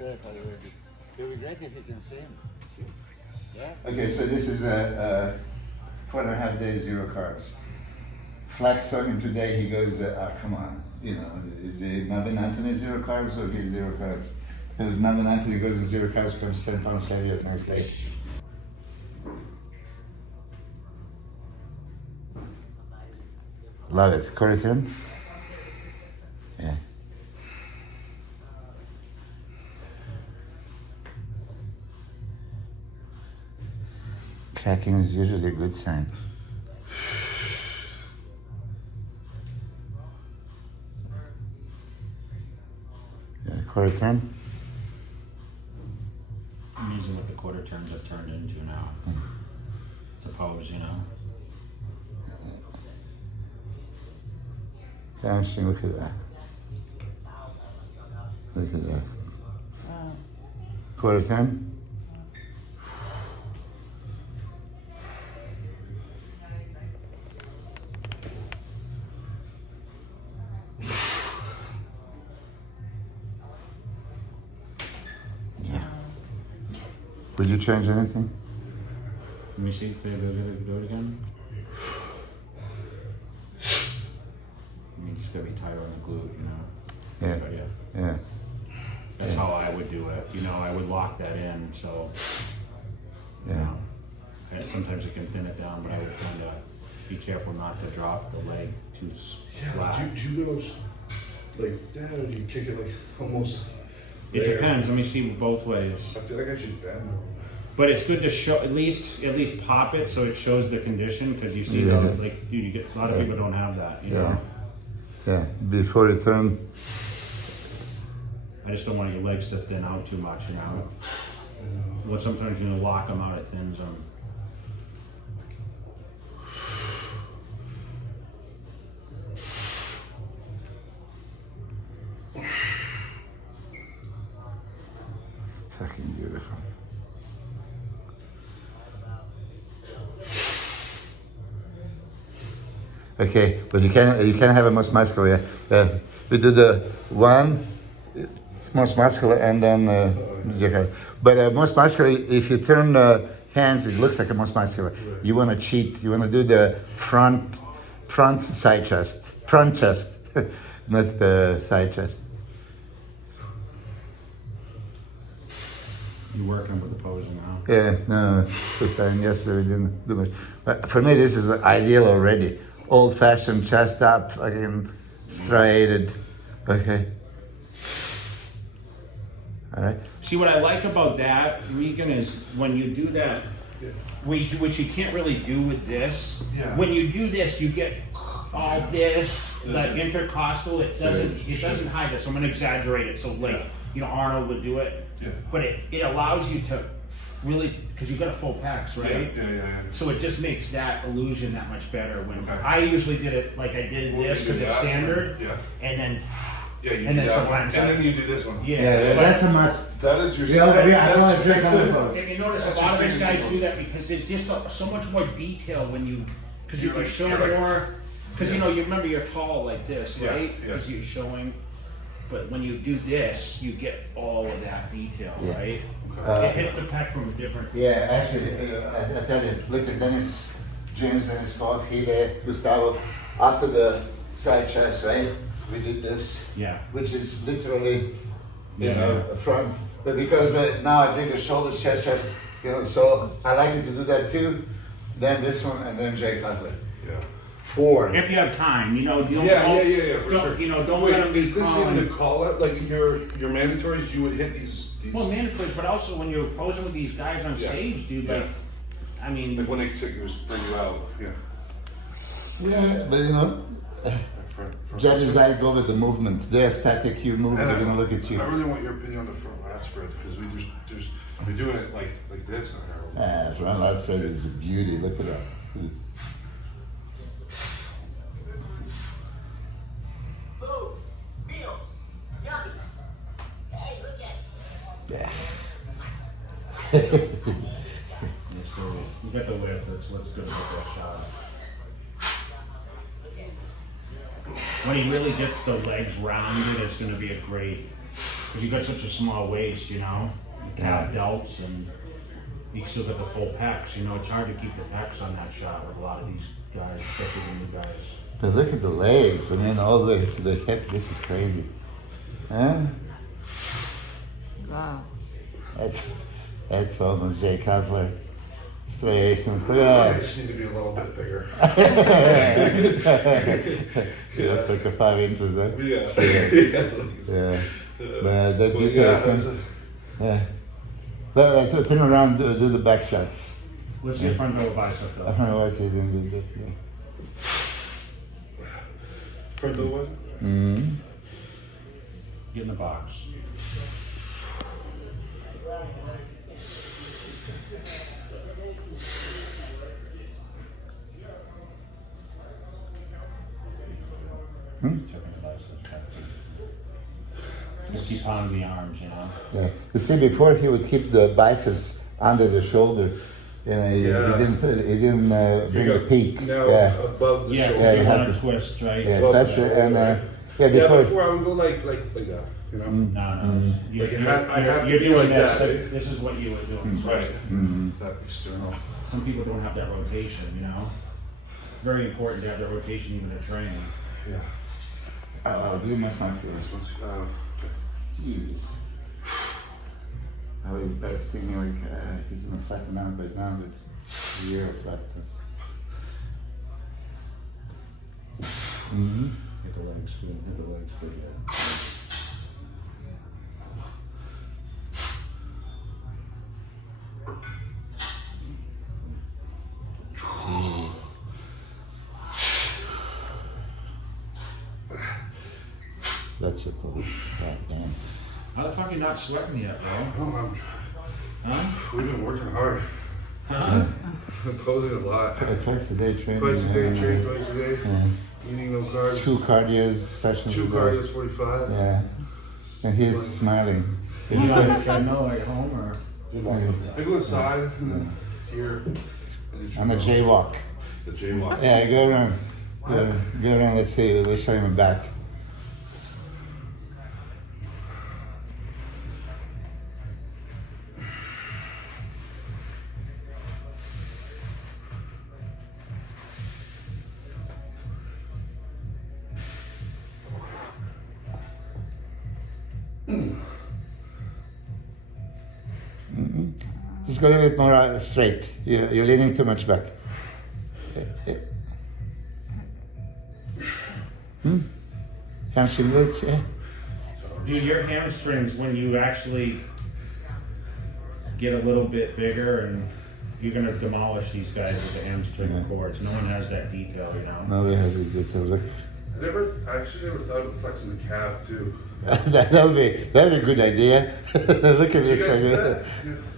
It would be great if you can see him. Yeah. Okay, so this is a 4.5 days zero carbs. Flax saw him today, he goes, come on, you know, is it Melvin Anthony zero carbs or he's zero carbs? Because Melvin Anthony goes to zero carbs, comes 10 pounds heavier the next day. Love it. Quarter turn? Yeah. Cracking is usually a good sign. Yeah, quarter turn? I'm using what the quarter turns have turned into now. Suppose, you know. Hamstring, look at that. Look at that. Quarter turn? Yeah. Would you change anything? Let me see, can I do it again? You just gotta be tighter on the glute, you know? Yeah. But yeah. Yeah. That's how I would do it. You know, I would lock that in, so, you Yeah. know, and sometimes it can thin it down, but I would kind of be careful not to drop the leg too flat. Yeah, do you go like that, or do you kick it like almost It there? depends. Let me see both ways. I feel like I should bend a little bit. But it's good to show at least pop it so it shows the condition, because you see, Yeah. like, dude, you get a lot of people don't have that. You know, Yeah. Before the turn. I just don't want your legs to thin out too much. You know, well, sometimes you know, lock them out, it thins them. Fucking beautiful. Okay, but you can have a most muscular. Yeah. We do the one most muscular and then but most muscular. If you turn hands, it looks like a most muscular. You want to cheat. You want to do the front side chest, front chest, not the side chest. You're working with the posing now. Yeah, no, first time yesterday we didn't do much. But for me, this is ideal already. Old-fashioned chest up, fucking striated. Okay. All right. See, what I like about that, Regan, is when you do that, which you can't really do with this. Yeah. When you do this, you get all this, the intercostal. It doesn't hide it. So I'm gonna exaggerate it. So like, you know, Arnold would do it. Yeah. But it allows you to really, because you've got a full pecs, right? Yeah. So it just makes that illusion that much better. When Okay. I usually did it like I did this because it's standard, and then sometimes and then you do this one. yeah. That's a must. That is your I want to drink on the pose. And you notice a lot of these guys do that because there's just so much more detail when you, because you can show more, because you know, you remember you're tall like this, right? Yeah. Because you're showing, but when you do this, you get all of that detail, right? It hits the pec from a different. Yeah, actually, I tell you, look at Dennis James and his 4th heat there, Gustavo, after the side chest, right? We did this, Yeah. which is literally, you Yeah. know, a front. But because now I bring the shoulders, chest, you know, so I like you to do that too. Then this one, and then Jay Cutler. Yeah. 4. If you have time, you know, you don't, Yeah, for don't, sure. you know, don't Wait, let them be is this in calling. the call it? Like your mandatories, you would hit these Well, mandatories, but also when you're posing with these guys on Yeah. stage, dude, Yeah. like, I mean, like when they bring you out. Yeah. Yeah, but you know, judges I go with the movement. They're static, you move, And they're gonna look at you. I really want your opinion on the front lat spread because we're doing it like this. Front lat spread is a beauty. Look at that. Yeah. you get the width, let's go get that shot. When he really gets the legs rounded, it's going to be a great Because you got such a small waist, you know, calf delts, and you still got the full pecs. You know, it's hard to keep the pecs on that shot with a lot of these guys, especially the new guys. But look at the legs. I mean, all the way to the hip. This is crazy. Huh? Wow. That's almost Jay Cutler. Striations. Look I at just need to be a little bit bigger. that. That's like a 5 inches, huh? Yeah. Yeah. But that Well, details, yeah, man. Yeah. But turn around, do the back shots. Let's see your front double bicep I though. don't know why she didn't do that. Yeah. Front door one? Mm-hmm. Get in the box. Checking the biceps. Just keep pounding the arms, you know. Yeah. You see, before he would keep the biceps under the shoulder. You know, he didn't bring the peak. Now Yeah. above the Yeah, shoulder. Yeah, you you have want to to- twist, right? Yeah, Above that's the it. And shoulder, yeah, Yeah, before. before I would go like that, you know? No, no. You're, Like, I have to you're be doing like this. that. This is what you were doing. Right. Mhm. That external. Some people don't have that rotation, you know. Very important to have that rotation even in training. Yeah. Do my muscle. This one's, Jesus. I was best thinking like he's gonna flatten out, but now it's a year of practice. Mm-hmm. Hit the legs good. Hit the legs good. Yeah. That's it, boys. God damn. How the fuck you not sweating yet, bro? oh, Huh? we've been working hard. Huh? Been posing a lot. Twice a day training. Twice a day, train twice a day. Yeah. Eating no carbs. 2 cardio sessions. 2 a day. cardios, 45. Yeah. And he's smiling. You on the treadmill at home or? I go inside and then here. On the jaywalk. The jaywalk. Yeah, go around. Go around. Let's see. Let's show him back. Just go a little bit more straight. You're leaning too much back. Hamstring glutes, yeah. Dude, your hamstrings, when you actually get a little bit bigger, and you're gonna demolish these guys with the hamstring cords. No one has that detail, you know. Nobody has these details. Look. I actually never thought of flexing the calf too. that would be a good idea. Look at Did this you guys do guy.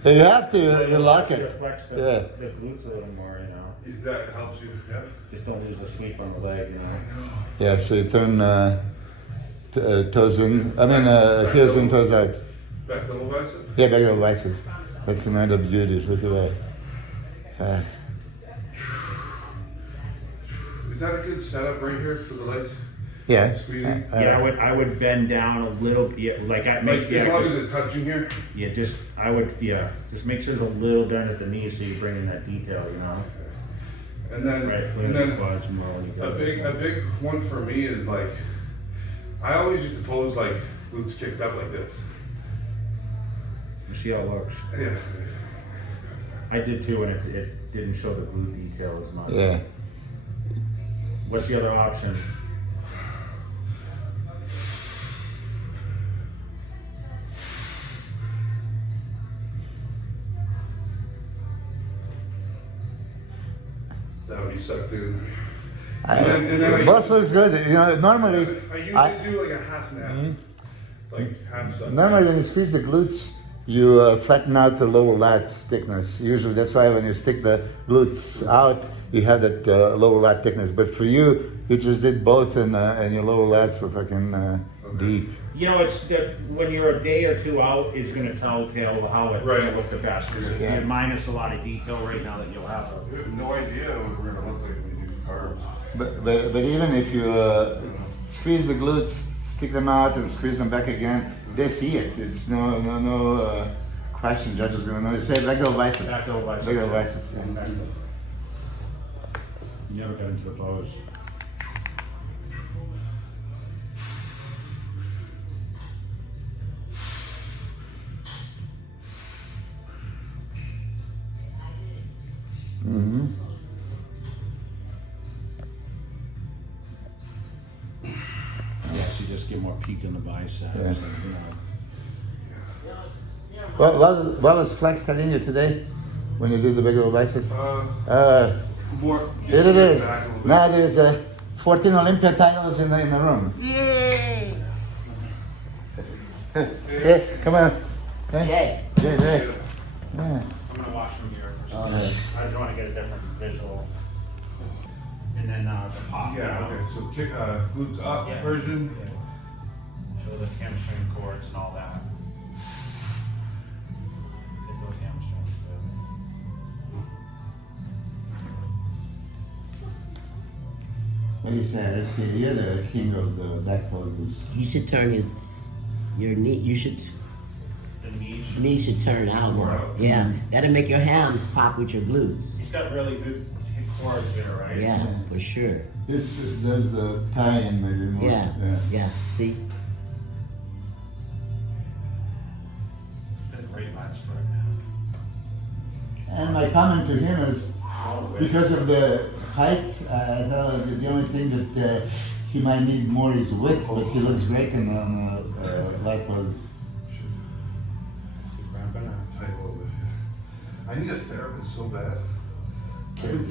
that? You have to. You lock You it. flex the, Yeah. the glutes a little more, you know. That helps you, yeah? Just don't lose the sweep on the leg, you know. Yeah. So you turn toes in. I mean heels in, toes out. Back level bicep? Yeah, back of biceps. That's another beauty. Look at that. Is that a good setup right here for the legs? Yeah. Squeezing? Yeah, I would bend down a little, yeah, like I Like, make, as long as yeah, it's touching here? just make sure there's a little bend at the knee so you bring in that detail, you know. And then, Right foot and and then quads more when you go. a big one for me is like, I always used to pose like glutes kicked up like this. You see how it looks. Yeah. I did too, and it didn't show the glute detail as much. Yeah. What's the other option? That would be sucked in. Both looks good. You know, normally. I usually do like a half nap. Like half sucked. Normally, when you squeeze the glutes, you flatten out the lower lats thickness. Usually, that's why when you stick the glutes out, you have that lower lat thickness. But for you, you just did both, and your lower lats were fucking deep. You know, it's when you're a day or two out is going to telltale how it's going to look the best. Because Yeah. you're minus a lot of detail right now that you'll have. We have no idea what we're gonna look like when we do carbs. But even if you squeeze the glutes, stick them out, and squeeze them back again, they see it. It's no question. Judge is gonna know. You say back over bicep. Back over bicep. Back over bicep. Yeah. Back over. You never got into the pose. Mm-hmm. Yeah, so just get more peak in the biceps. Yeah. And, you know. What was Flex telling you today when you did the big over biceps? More. Here it is. Back a little bit. Now there's 14 Olympia titles in the room. Yay! Hey, come on. Hey. Jay. Jay. Yeah. I'm gonna watch from here for some. Okay. I just want to get a different visual. And then the pop. Yeah, okay, so kick, glutes up Yeah. version. Yeah. Show the hamstring cords and all that. Get those hamstrings good. What do you say? Let's see. You're the king of the back poses. You should turn your knee. You should The knees. knee should turn out more. Right. Yeah, that'll make your hams pop with your glutes. He's got really good cords there, right? Yeah, for sure. This does the tie-in maybe more. Yeah. See, He's got great lat spread, man. And my comment to him is, All the way. because of the height, I thought the only thing that he might need more is width, but he looks great in light pose. Keep ramping up. Tight a little bit. I need a therapist so bad.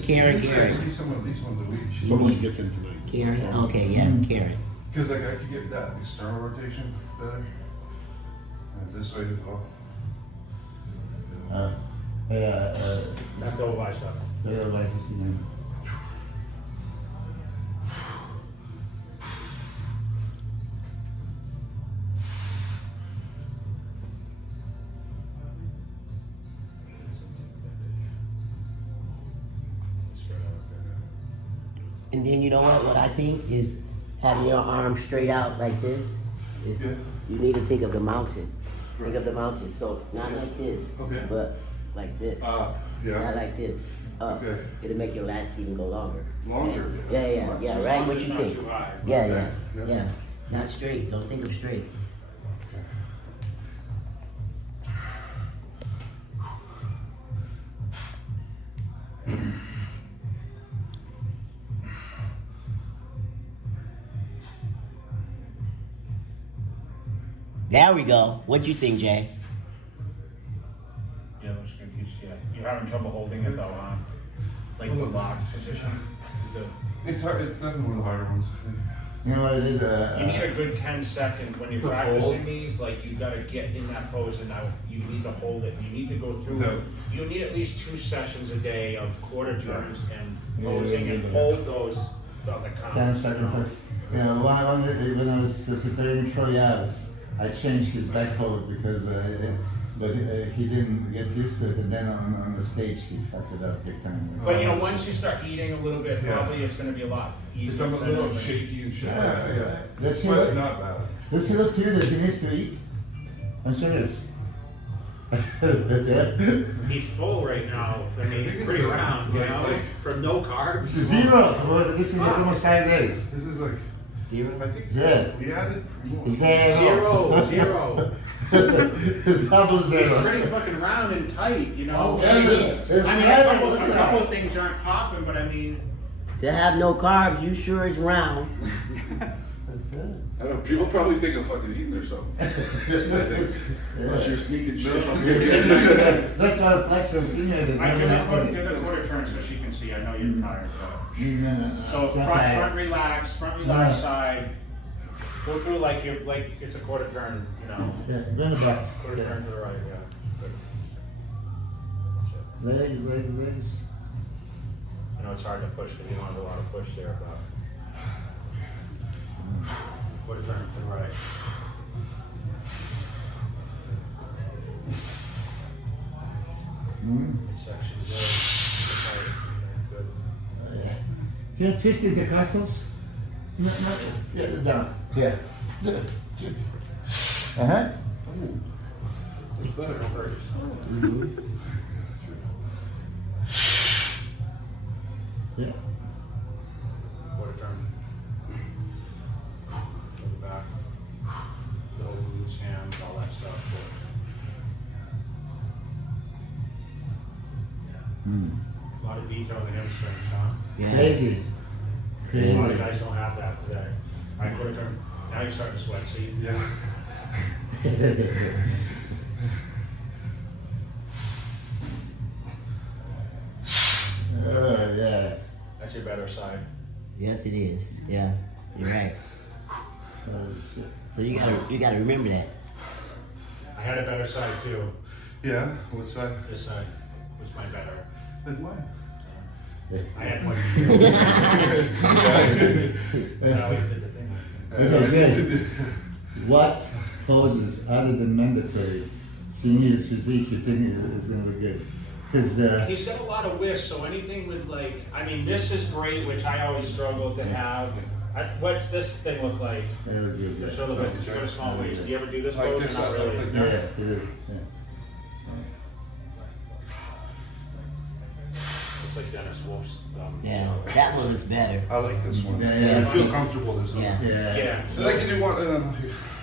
Karen. I see someone at least once a week. Someone gets into the. Karen. Okay, yeah, Karen. Because like I could get that external rotation better. And this way as well. Back over bicep. And then you know what I think is having your arm straight out like this is Yeah. you need to think of the mountain. Think of the mountain. So not like this, Okay. but like this. Yeah. Not like this. Up. Okay. It'll make your lats even go longer. Longer? Yeah. Right. What you Not think? too high. Yeah. Okay. Yeah. Not straight. Don't think of straight. There we go. What do you think, Jay? Yeah, looks good. You're having trouble holding it though, huh? Like the box position. It's hard. It's definitely one of the harder ones. You know what I did? You need a good 10 seconds when you're To practicing hold. these. Like you gotta get in that pose and now you need to hold it. You need to go through. Without- You need at least 2 sessions a day of quarter turns and Yeah, posing and yeah. hold those on the count. 10 seconds. When I was preparing Troy Abs, I changed his back pose because he didn't get used to it, and then on the stage he fucked it up big time. But you know, once you start eating a little bit, Yeah. probably it's gonna be a lot It's easier. a because I little know that- shaky and shit. Yeah. Let's see But what- not bad. Does he look to you that he needs to eat? I'm serious. Yeah. He's full right now. I mean, he's pretty round, you know, Like- from no carbs. Zero. Well, this is almost 5 days. This is like, Zero. I think Yeah. we added more. Zero. Zero. Double He's zero. pretty fucking round and tight, you know. Oh, Yeah, shit. it's I mean, heavy, a look at couple that. of things aren't popping, but I mean, To have no carbs, you sure is round. I don't know, people probably think I'm fucking eating or something. Unless you're sneaking shit on me. That's why Flex is senior. I give a quarter turn so she can see. I know you're tired, but. So front relax Yeah. side. Go through like it's a quarter turn, you know. Yeah, go in the box. Quarter turn to the right, yeah. Good. That's it. Legs. I know it's hard to push because you don't have a lot of push there, but. Quarter turn to the right. Section good. Yeah. You know, twist intercostals? No, yeah, down. Yeah. Uh-huh. It's better. Yeah. Quarter turn. Go back. Little loose hands, all that stuff. A lot of detail in the hamstrings, huh? Yeah. Crazy. A lot of Crazy. guys don't have that today. All right, quarter turn. Now you're starting to sweat, see? Yeah. Yeah. That's your better side. Yes, it is. Yeah, you're right. Oh, shit. So you gotta remember that. I had a better side too. Yeah. What's that? This side was my better. That's mine. I had one. I always did the thing. Okay, good. What poses other than mandatory, seeing his physique, you think is going to look good? Because He's got a lot of wish, so anything with like, I mean, this is great, which I always struggle to have. What's this thing look like? it looks good. To show the bit, because you got a small waist. Do you ever do this Like pose this, or not like really? that. Yeah, it is. Yeah. Looks like Dennis Wolf's. Yeah, that one looks better. I like this one. Yeah, yeah, I feel it's- comfortable this one. Yeah. Yeah. Yeah. I like to do one.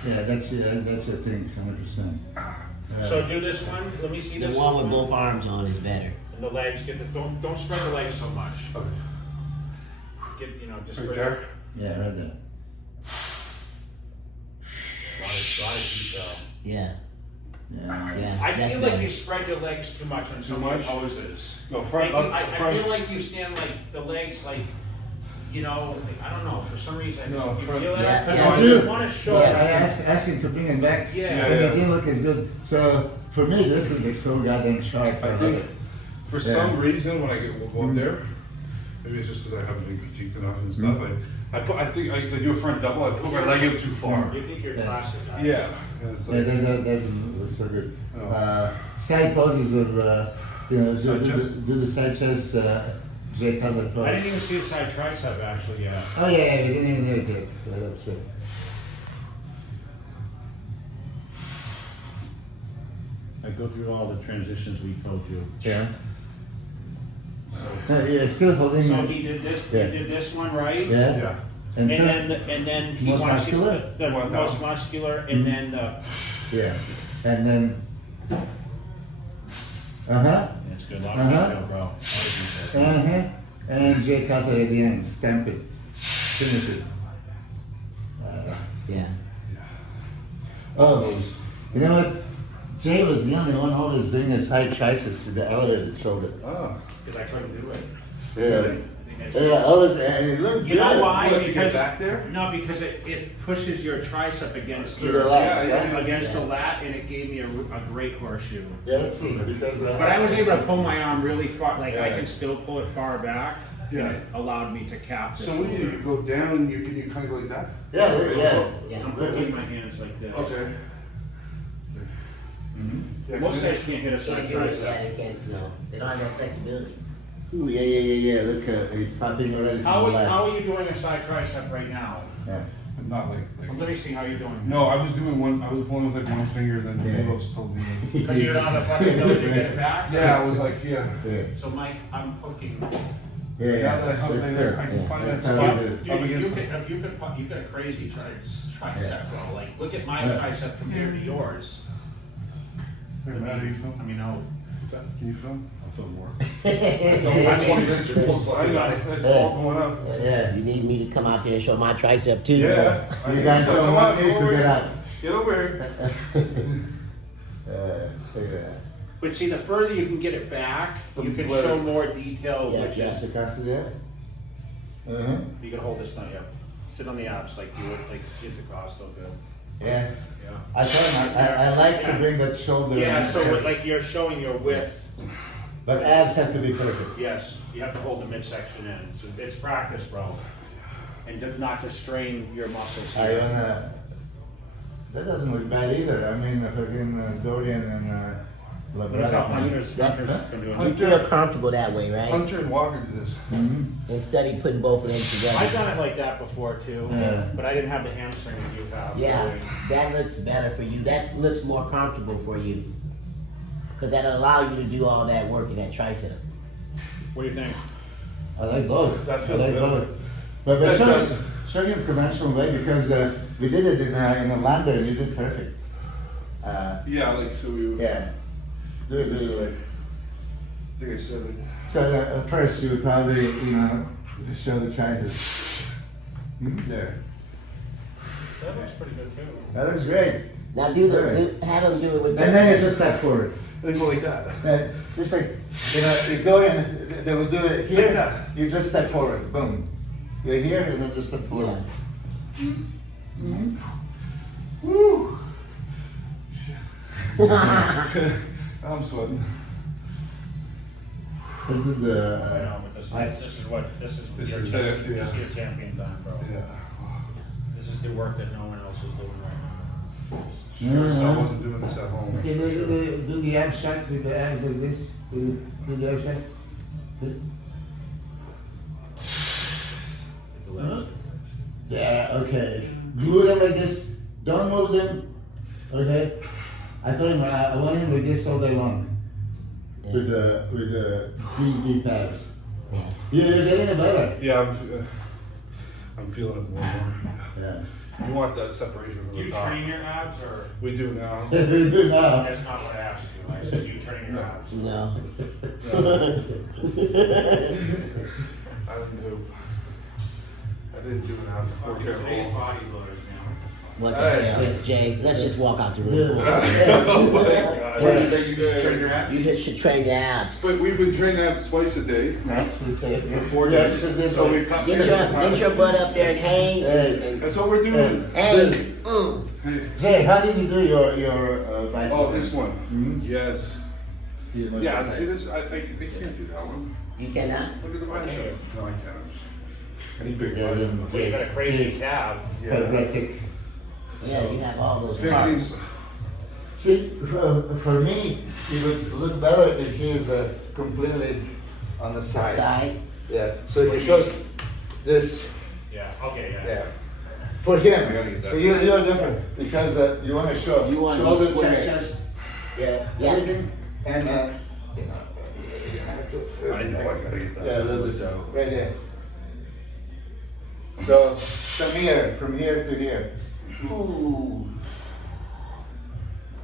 Yeah, that's the thing, 100%. So do this one. Let me see The this. one with both arms on is better. And the legs. Don't spread the legs so much. Okay. Get just Right spread there. Yeah, right there. A lot of detail. Yeah, Yeah. yeah. I that's feel like better. you spread your legs too much on some Too of your much? poses. No, Like, front. I front. feel like you stand like the legs like, I don't know, for some reason, No, you front- feel Yeah, that? Because yeah. I didn't want to show Yeah, it. I asked him to bring it back, Yeah. but it didn't look as good. So for me, this is like so goddamn sharp. I love think it. for Yeah. some reason when I go up there, maybe it's just because I haven't been critiqued enough and stuff. I think I do a front double. I put my leg out too far. You think you're Yeah. classic. Huh? Yeah. And it's Yeah, like, that doesn't look so good. Oh. Side poses of, Side chest? do the side chest, J Cutler pose. I didn't even see a side tricep actually yet. Oh yeah, we didn't even do it yet. Yeah, that's good. I go through all the transitions we told you. Yeah. Yeah, still holding So it. he did this. Yeah. He did this one right. Yeah. yeah. And, And then he Most wants muscular? the Want that most one? muscular, and then the. yeah. And then. Uh-huh. That's good. A lot of Uh-huh. detail, bro. A lot of detail. Uh-huh. And J Cutler at the end. Stamp it. Finish it. Yeah. Oh, you know what? Jay was the only one always doing a side triceps with the elevated shoulder. Ah. Because I couldn't do it. Yeah. I think I- Yeah, always, and it looked You know good. why? What, to get Because back there? no, because it pushes your tricep against To the your lats, yeah, yeah. against the lat, and it gave me a great horseshoe. Yeah, let's see, because. But I was able to pull my arm really far, like I Yeah. can still pull it far back, Yeah. and it allowed me to cap this. So when you shoulder. go down and you kind of go like that? Yeah, yeah. Yeah. I'm putting my hands like this. Okay. Yeah, Most 'cause guys can't hit a side Can't do it. tricep. Yeah, they can't. No, they don't have that flexibility. Ooh, yeah. Look, it's popping already. from How the left. are you doing a side tricep right now? Yeah. Not like. Let me see how you're doing. No, I was doing one. I was pulling with like one finger, then Yeah. Milos told me. Because you don't have the flexibility to get it back. Yeah, I was like, yeah. Yeah. So I'm hooking. Yeah, Now that I have that's it there, it, I can yeah. find That's that how spot. we do it. Dude, Up if against you got a crazy tricep, bro. Like, look at my Yeah. tricep compared to yours. Hey, Matt, are you film? I mean, no. Can you film? I'll film more. I mean, 20 minutes, your phone's I fucking know, out. it's all going up. Yeah. You need me to come out here and show my tricep too. Yeah. You guys Come don't on, want me go to over get here. up. Get over here. Look at that. but see, the further you can get it back, you can Well, show more detail, yeah, which Just is across the there. Uh-huh. you can hold this thing up, sit on the abs like you would, like get the cross so good. Yeah. Yeah. I told him I like to bring that shoulder. Yeah. in. So it's like you're showing your width. But abs have to be perfect. Yes, you have to hold the midsection in. So it's practice, bro, and not to strain your muscles. I Here. that doesn't look bad either. I mean, fucking Dorian and That's how Hunter's been doing. You feel comfortable that way, right? Hunter and Walker do this. Instead of putting both of them together. I've done it like that before too, Yeah. but I didn't have the hamstring that you have. Yeah, really. that looks better for you. That looks more comfortable for you. Because that'll allow you to do all that work in that tricep. What do you think? I like both. That I feels like good. both. But That show does. it in conventional way because we did it in Orlando and you did perfect. Yeah, like so we. Yeah. Do it. I think I said it. So first you would probably, show the triceps. There. That looks pretty good too. That looks great. Now have them do it with And then you just step forward. They go like that. Just like, you go in, they will do it here, Like that. you just step forward, boom. You're here and then just step forward. Woo! I'm sweating. This is I know, but this is This your is champion. it, This yeah. is your champion time, bro. Yeah. This is the work that no one else is doing right Sure, so I wasn't doing this at home. Okay, for sure. do the abstract with the abs like this. Do the abstract. now. Yeah, okay. Glue them like this. Don't move them. Okay. I told him I want him like this all day long. With the deep abs. You're getting it better. Yeah, I'm feeling it more and more. Yeah. You want that separation from Do the you top. train your abs or? We do now. Good now. That's not what I asked you. I said, do you train your abs? No. I didn't do it now before Fucking today's careful. bodybuilders, man. What the Hey. hell? Jay, let's just walk out the room. Oh my God. What do you say you train your abs? You should train your abs. But we've been training abs twice a day For 4 days. So we cut Get your butt up there and hang. And, That's what we're doing. hey, Jay, how did you do your bicep? Oh, this one. Mhm. Yes. Yeah, Yeah, see this? I can't do that one. you cannot? Look at the bicep. No, I can't. I need big Yeah, bicep. Well, you got a crazy calf. Chiropractic. Yeah, you have all those Fifteen- parts. See, for me, it would look better if he is completely on the side. Side. Yeah, so it shows this. Yeah, okay, yeah. Yeah. For him, I gotta get that. for you, you're different because you want to show You want to shoulder, be square. chest, yeah, Yeah. everything, and you have to. I know, I gotta get that. Yeah, a little bit out. right there. So from here to here. Ooh.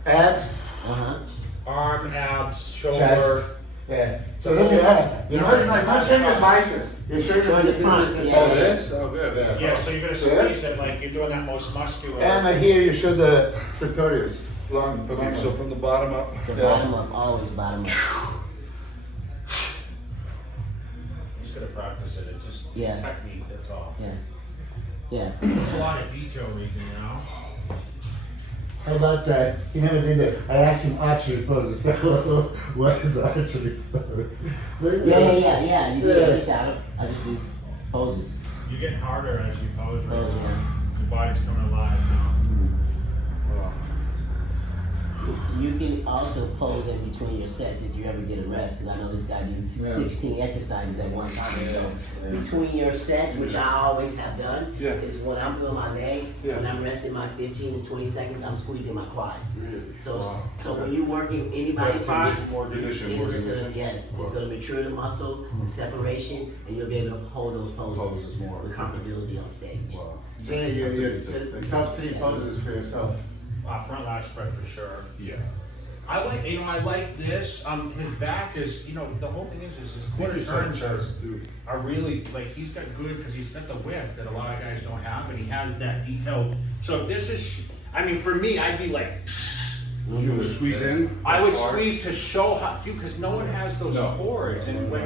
Abs, Uh-huh. Arm, abs, chest. shoulder. Yeah. So this is you're not showing your biceps. You're showing this. Yeah. Oh, this? Oh, good. Yeah. Yeah, so you're gonna squeeze it like you're doing that most muscular. And here you show the sartorius. Long. Okay, so from the bottom up. So Yeah. bottom up, always bottom up. Just gotta practice it. It's just Yeah. technique, that's all. Yeah. Yeah. There's a lot of detail, Regan, you know? How about that? He never did that. I asked him archery poses. So what is archery pose? Yeah. You do this out. I just do poses. You're getting harder as you pose right Pose, now. yeah. Your body's coming alive now. You can also pose in between your sets if you ever get a rest, because I know this guy do 16 exercises at one time. So between your sets, which I always have done, Yeah. is when I'm doing my legs, Yeah. when I'm resting my 15 to 20 seconds, I'm squeezing my quads. Really? So Wow. so when you're working anybody's body, More condition, more it's gonna, condition. yes, it's gonna mature the muscle, the separation, and you'll be able to hold those poses Poses more. with comfortability on stage. Wow. Jay, your top 3 poses for yourself. Front lat spread for sure. Yeah. I like this. His back is, the whole thing is his quarter turns are really, like, he's got good, because he's got the width that a lot of guys don't have, and he has that detail. So if this is, for me, I'd be like, You would squeeze in? I would hard? squeeze to show how, because no one has those No. cords, and when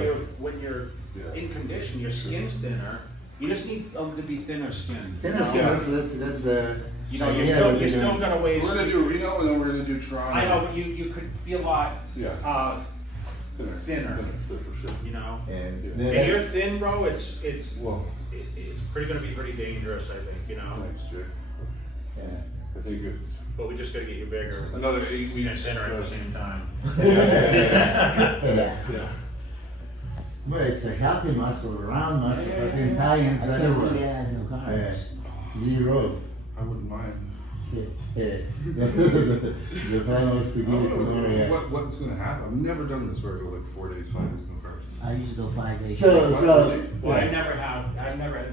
you're Yeah. in condition, your skin's thinner. You just need them to be thinner skinned. Then that's the. You're still gonna ways. We're gonna do Reno and then we're gonna do Toronto. I know, but you could be a lot Yeah. thinner. For sure. And And you're thin, bro. It's Well, gonna be pretty dangerous, I think. thanks, Jay. Yeah. I think if but we just gotta get you bigger. Another 8 And weeks. thinner at the same time. Yeah. But it's a healthy muscle, round muscle, fucking Italians I can't everywhere. realize no carbs. Zero. I wouldn't mind. The plan was to give it to Gloria. What's gonna happen? I've never done this where I go like 4 days, 5 days, no carbs. I used to go 5 days. So, Well, yeah. I've never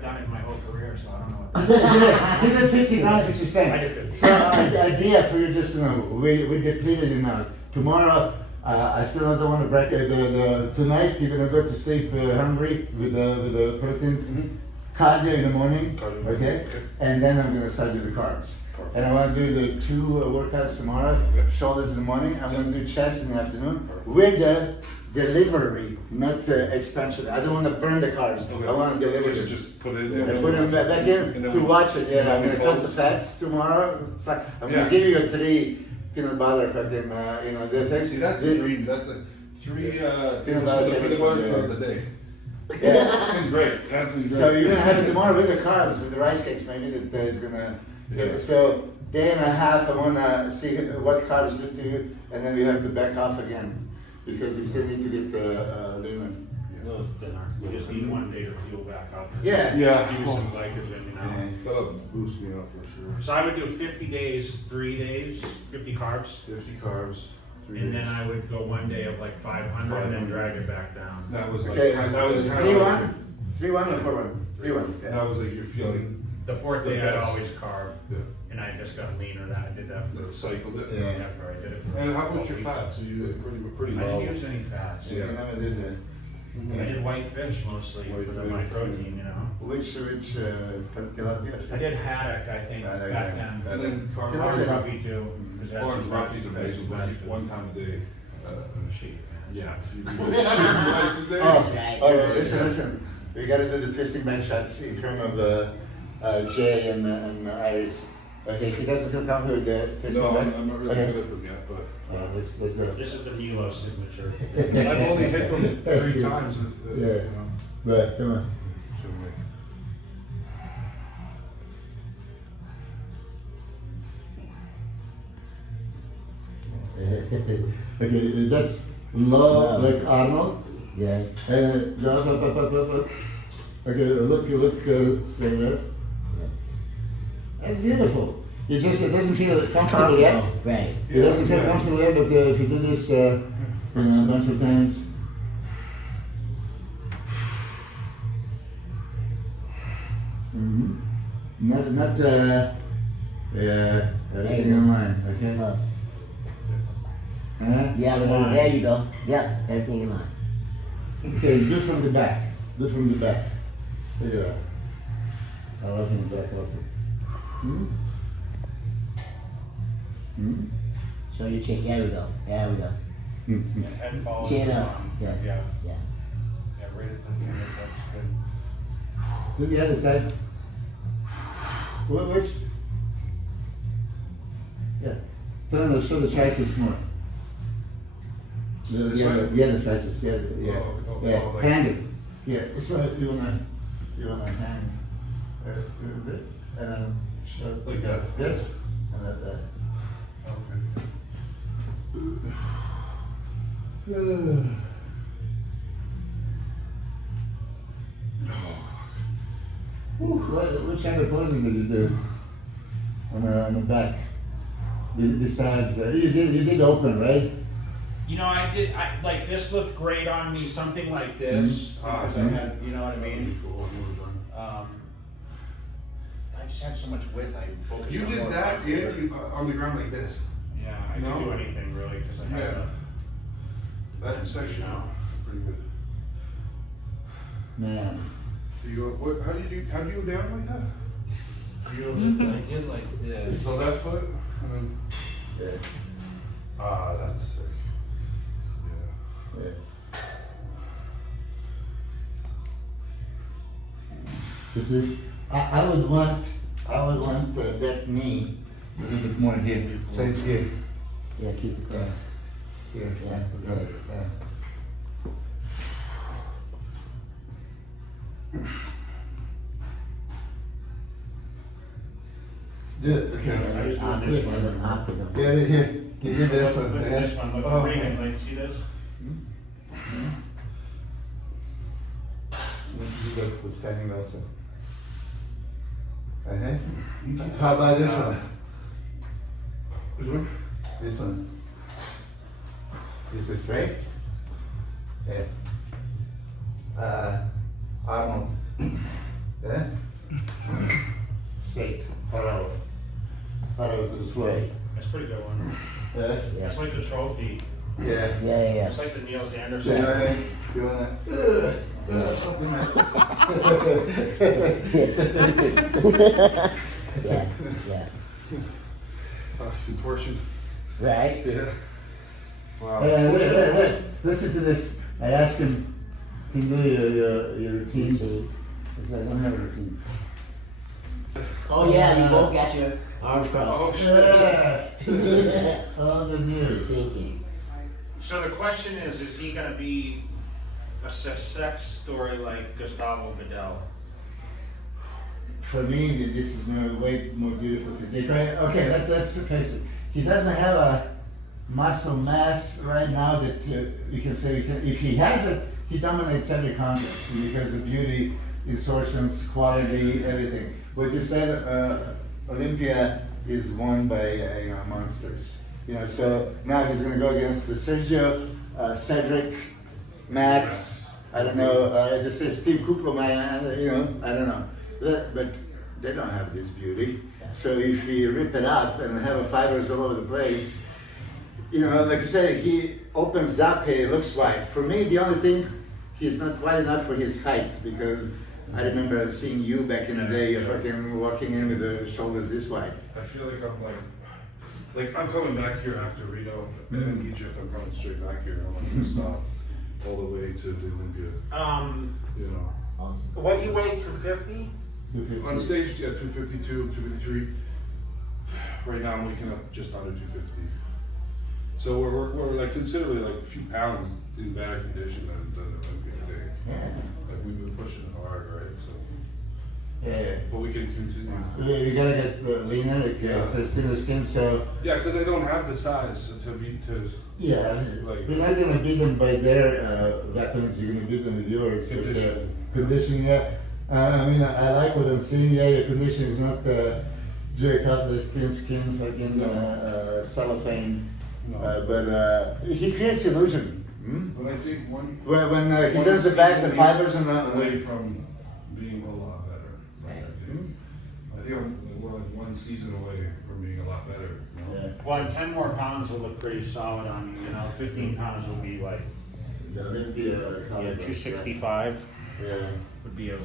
done it in my whole career, so I don't know what. He did 50 pounds, what you're I saying. did 50. So, idea for you just to know, we depleted him now. Tomorrow, I still don't want to break tonight you're gonna go to sleep hungry with the protein. Cardio in the morning, Cardio. okay? Okay. And then I'm gonna start with the carbs. Perfect. And I want to do the 2 workouts tomorrow, Okay. shoulders in the morning, I'm gonna do chest in the afternoon, Perfect. with the delivery, not expansion. I don't want to burn the carbs, Okay. I want to deliver them. Just put it in And there. put them back in And then to watch it. Yeah, I'm and gonna then cut the pulse. fats tomorrow. It's like I'm Yeah. gonna give you a 3 peanut butter fucking the things. See, that's a dream. That's like 3 Peanut butter peanut cakes, butter yeah. for the day. Yeah. That's been great. That's been great. So you're gonna have it tomorrow with the carbs, with the rice cakes. Maybe that is gonna. Yeah. So day and a half, I wanna see what carbs do to you, and then we have to back off again because we still need to get leaner. Little thinner. We just need one day to fuel back up. Yeah. Yeah. Give you some glycogen, you know. Yeah. That'll boost me up for sure. So I would do 50 days, 3 days, 50 carbs. 50 carbs, 3 And days. then I would go one day of like 500 and then drag it back down. That was like, Okay. that was kind 3-1, of 3-1 or 4-1, 3-1. that was like you're feeling The fourth The day I'd best. always carb, yeah, and I just got leaner. That I did that for cycled it. Yeah. after I did it for. And how about 12 your weeks. fat? So you did pretty I well. didn't use any fats. Yeah. I never did that. I did white fish mostly White for fish, my protein, you know. Which tilapia? I did haddock, I think, Haddock, back yeah. then. And then Orange Tilapia. roughy too. 'cause that's Orange just roughy's nice amazing, but taste. eat 1 time a day. Sheep, man. Yeah, if you do twice a day. Oh, listen. We gotta do the twisting back shots in front of Jay and Iris. Okay, he doesn't feel comfortable with the twisting No, back. I'm not really Okay. good at them yet, but Let's go. This is the Milos signature. I've only hit them 3 times with, Yeah. you know. But come on. So like, Okay, that's low like Arnold. Yes. Up. Okay, look, stay there. Yes. That's beautiful. It doesn't feel comfortable yet. Right. It doesn't feel comfortable yet, but if you do this, a bunch of times. Not, everything in line, okay? Look. Huh? Yeah, there you go. Yeah, everything in line. Okay, do it from the back. Do it from the back. There you are. I love from the back also. Show your chin. There we go. There we go. Head follows Chin the up. arm. Yeah. Yeah. Yeah. Yeah, right at the fingertips. Good. Do the other side. Which? Yeah. Show the triceps more. The triceps. Yeah. like- Hand it. Yeah. So if you wanna hand a little bit, and then show Like that? This and that. Which kind of poses did you do on the back? Besides, you did open, right? You know, I like this looked great on me, something like this, because I had, you know what I mean? cool, I've never done. I just had so much width, I focused You on did more that, flexibility. yeah, on the ground like this. Yeah, I No? could do anything really, because I had Yeah. That Yeah. section, No. pretty good. Man. You go, what, how do you go down like that? I did like this. So left foot, and then, Yeah. that's sick. Yeah. Yeah. You see, I would want that knee a little bit more here. So it's here. Yeah, keep it close. Here. Yeah, Yeah. yeah. Do it. Okay. I was doing this one. Yeah, here. You do this one. Look at Yeah. this one. Look Oh, at Regan. okay. Like, see this? You got the standing also. Uh-huh. How about this one? Which one? This one. This is straight. Yeah. Arnold. Yeah. Straight. Parallel. Parallel to the floor. That's a pretty good one. Yeah. That's like the trophy. Yeah. Yeah. It's like the Niels So Anderson. you wanna? Yeah. Contortion. Right? Yeah. Wow. Wait. Listen to this. I asked him, can you do your routine? He said, I don't have a routine. Oh yeah, you both got your arms Oh, crossed. Yeah. Oh, the new. Thinking. So the question is he going to be a success story like Gustavo Bedell? For me, this is way more beautiful physique. Right? Okay, let's face it. He doesn't have a muscle mass right now that you can say. If he has it, he dominates every contest because of beauty, distortions, quality, everything. But you said Olympia is won by monsters. So now he's going to go against Sergio, Cedric, Max. I don't know. This is Steve Kukla, I don't know. But they don't have this beauty. So if you rip it up and have fibers all over the place, like I said, he opens up. He looks wide. For me, the only thing, he's not wide enough for his height because I remember seeing you back in the day, fucking walking in with the shoulders this wide. I feel like I'm like I'm coming back here after Reno and Egypt. I'm coming straight back here. I'm not gonna stop all the way to the Olympia. Awesome. What you weigh, 250? On stage, yeah, 252, 253. Right now, I'm waking up just under 250. So we're like considerably like a few pounds in better condition than Olympia today. Yeah. Like we've been pushing it hard, right? So, Yeah. but we can continue. You gotta get leaner, like thinner skin. So Yeah, because I don't have the size to beat to. yeah, Like- we're not gonna beat them by their weapons. You're gonna beat them with yours. Conditioning. Conditioning, yeah. I like what I'm seeing. Yeah, your conditioning is not Jerry Cutler's thin skin, fucking cellophane. No. But he creates illusion. But I think when When he does the back, the fibers and away the. from being a lot better. Right? I think we're like one season away from being a lot better. Yeah. Well, 10 more pounds will look pretty solid on you. 15 pounds will be like Yeah, that'd be a 265 Yeah. would be a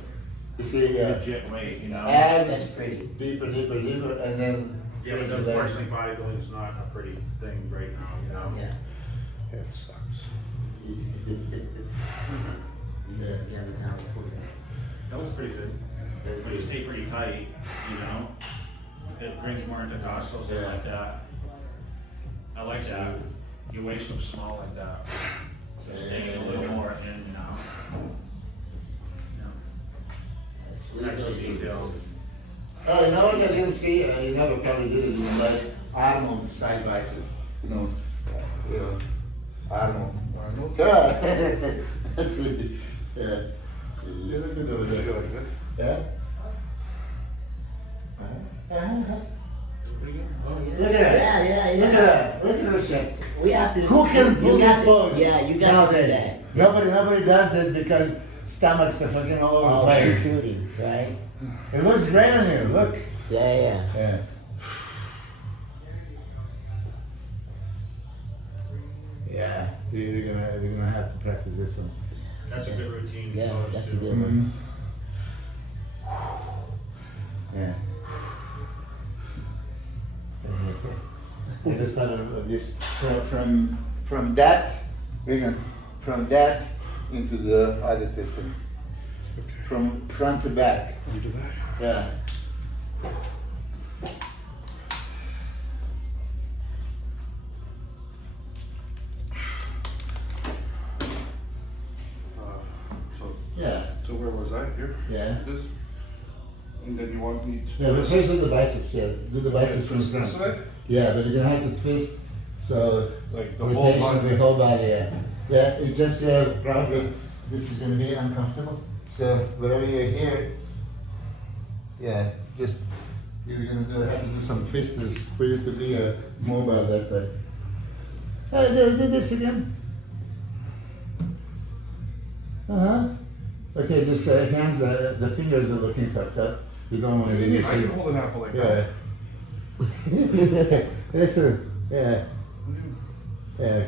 You see, yeah. legit weight, That's Abs pretty. deeper, and then. Yeah, but unfortunately bodybuilding is not a pretty thing right now, Yeah. Yeah, it sucks. Yeah. Yeah, now we pull that. That was pretty good. But you stay pretty tight, It brings more intercostals, I like that. I like that. Your waist looks small like that. So staying a little more in, That's those details. Oh, you know what I didn't see? You never probably did it, but Arnold's side biceps. Arnold. God. That's it. Yeah. You look at over there. Like that? Yeah? It's pretty good. Oh, yeah. Look at that. Yeah. Look at that. Look at this shit. We have to. Who can pull you got this to- pose Yeah, you got nowadays? to do that. Nobody does this because stomachs are fucking all over the Oh, place. shooting, right? It looks great on you. Look. Yeah. Yeah. Yeah, we're gonna have to practice this one. That's a good routine. Yeah, pose, that's a too. good one. Yeah. Take a start of this from that, from that into the other twisting. From front to back. Into that. Yeah. So Yeah. where was I? Here? Yeah. This? And then you want me to Yeah, but twist? first do the biceps, yeah. Do the biceps from Twist front. this way? Yeah, but you're gonna have to twist, so. Like the whole rotation of body? the whole body, yeah. Yeah, it just, probably, this is gonna be uncomfortable. So wherever you're here, yeah, just, you're gonna have to do some twisters for you to be mobile that way. Do this again. Uh-huh. Okay, just hands, the fingers are looking fucked up. You don't want to I do can hold an apple like yeah. that. That's a, yeah. Yeah.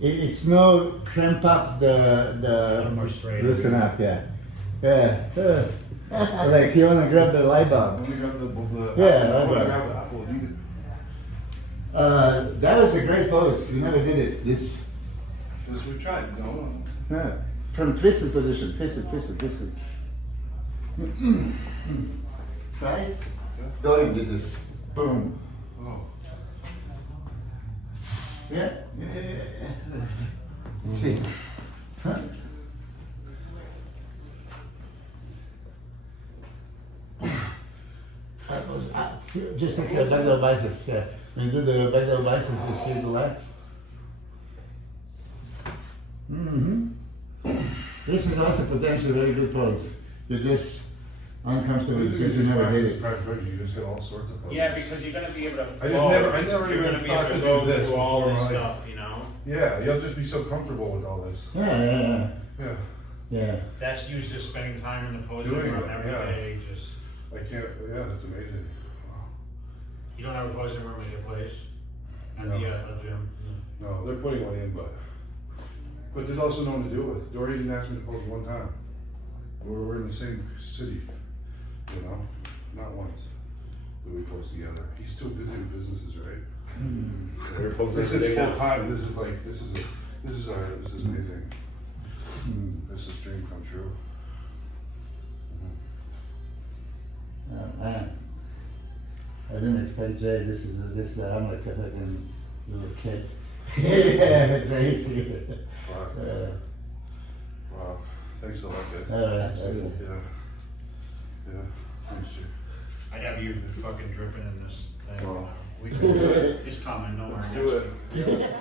It's no cramp up the More straight. loosen up, yeah. Yeah. Like you wanna grab the light bulb. Let me grab the Yeah, apple. I want okay. to grab the apple and eat it. That was a great pose. You never did it. This Because we tried, no. yeah. From twisted position. Twisted. Side? Dorian did this. Boom. Oh. Yeah. See. Huh? That was just like the back biceps, yeah. When you do the back biceps, you squeeze the lats. This is also potentially a very good pose. You're just uncomfortable because you never did it. You just get all sorts of poses. Yeah, because you're gonna be able to I flow. never You're even gonna be thought able to to go do this through all before this my- stuff, you know? Yeah, you'll just be so comfortable with all this. Yeah. Yeah. That's you just spending time in the posing Doing room it, every yeah. day, just, I can't, yeah, that's amazing. Wow. you don't have a posing room at your place? At No. the gym? No, they're putting one in, but there's also no one to do it with. Dory even asked me to pose one time. We're in the same city, you know? Not once that we posed together. He's too busy with businesses, right? This is full time. This is like, this is amazing. This is dream come true. Man. I didn't expect Jay. I'm like a fucking little kid. Yeah, crazy. Wow. Wow. Thanks a lot, guys. Alright, okay. Yeah. Thanks, Jay. I'd have you fucking dripping in this thing. Well, we can do it. It's coming, don't worry. Let's do it.